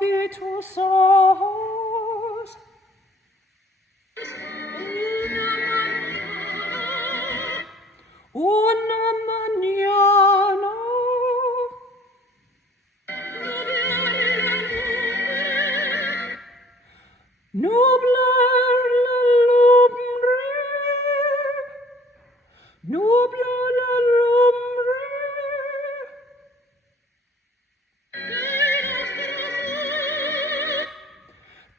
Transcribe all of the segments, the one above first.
vitus, ojos. Una mañana. Nublar la lumbre. Nublar la lumbre.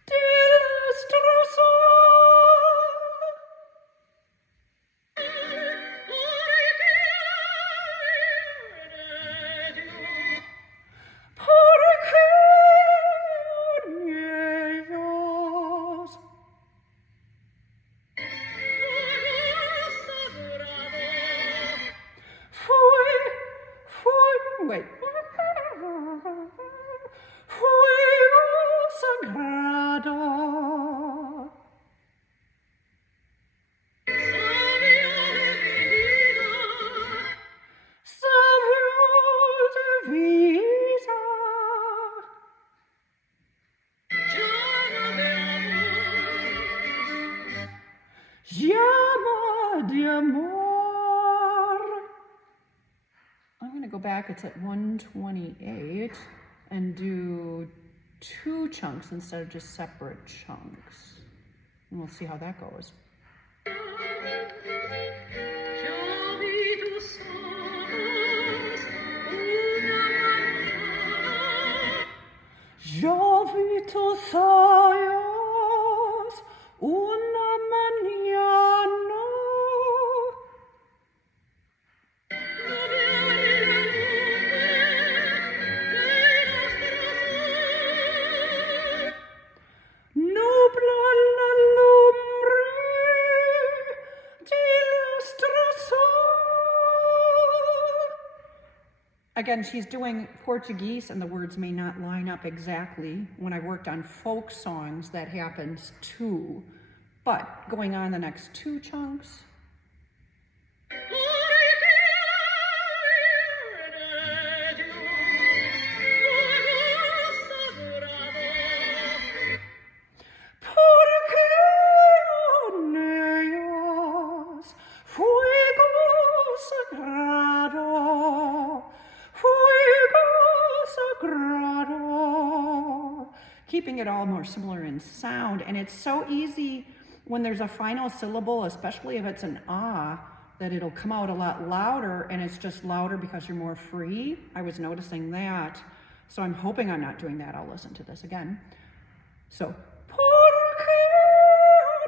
Del astro Porche en ellos. Wait. Fuego sagrado. Savia de vida. Llama de amor. I'm going to go back, it's at 128, and do 2 chunks instead of just separate chunks. And we'll see how that goes. Vitus, ellos, una mañana. Nublar la lumbre del astro. Again, she's doing Portuguese and the words may not line up exactly. When I worked on folk songs, that happens too. But going on the next 2 chunks. Keeping it all more similar in sound, and it's so easy when there's a final syllable, especially if it's an ah, that it'll come out a lot louder, and it's just louder because you're more free. I was noticing that, so I'm hoping I'm not doing that. I'll listen to this again. So, Porche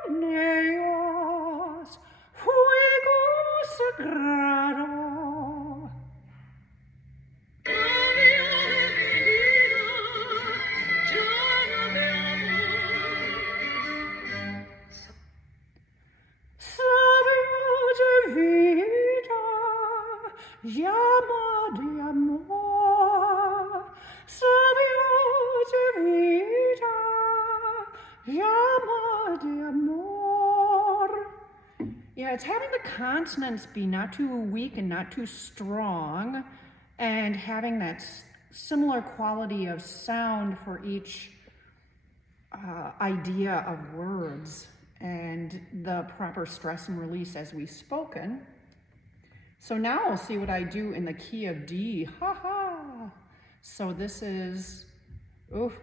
en ellos, fuego sagrado. Llama de amor, Savia de vida, llama de amor. Yeah, it's having the consonants be not too weak and not too strong, and having that similar quality of sound for each idea of words, and the proper stress and release as we've spoken. So now we'll see what I do in the key of D. Ha ha! So this is,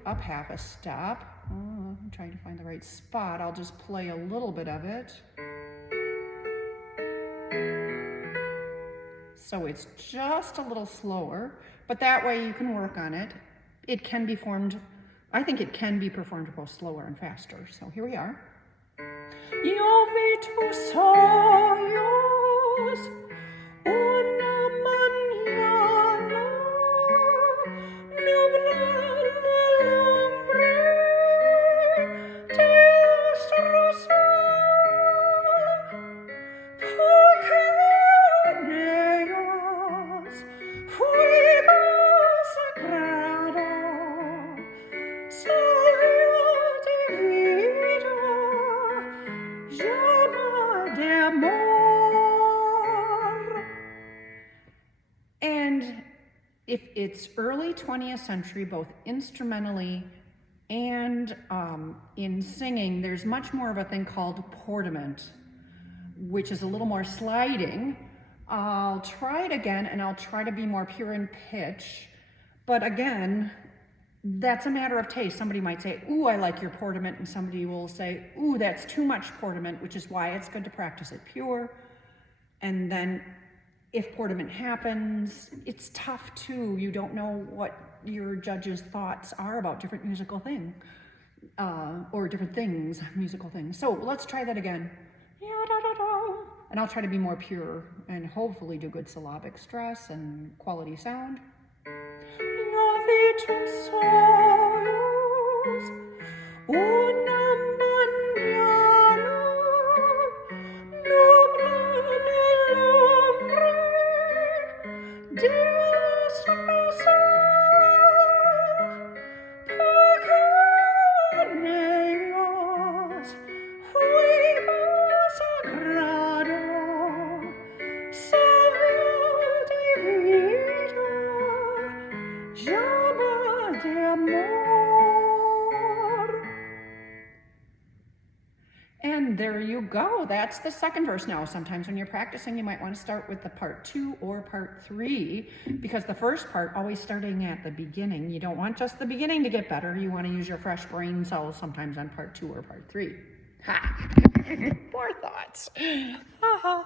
up half a step. I'm trying to find the right spot. I'll just play a little bit of it. So it's just a little slower, but that way you can work on it. It can be formed, I think it can be performed both slower and faster. So here we are. Yo vitus, ellos. Una mañana, nublar la lumbre del astro. Porche en ellos, fuego sagrado, Savia de vida, llama de amor. And if it's early 20th century, both instrumentally and in singing, there's much more of a thing called portament, which is a little more sliding. I'll try it again, and I'll try to be more pure in pitch. But again, that's a matter of taste. Somebody might say, ooh, I like your portament, and somebody will say, ooh, that's too much portament, which is why it's good to practice it pure. And then if portament happens, it's tough too. You don't know what your judge's thoughts are about different musical things, or different things, musical things. So let's try that again. And I'll try to be more pure and hopefully do good syllabic stress and quality sound. Vitus, una mañana, Nublar lumbre, esos, ellos, fuego sagrado, Savia, vida, Llama de amor. And there you go. That's the second verse. Now, sometimes when you're practicing, you might want to start with the part 2 or part 3, because the first part always starting at the beginning. You don't want just the beginning to get better. You want to use your fresh brain cells sometimes on part 2 or part 3. Ha! Poor thoughts. Ha ha.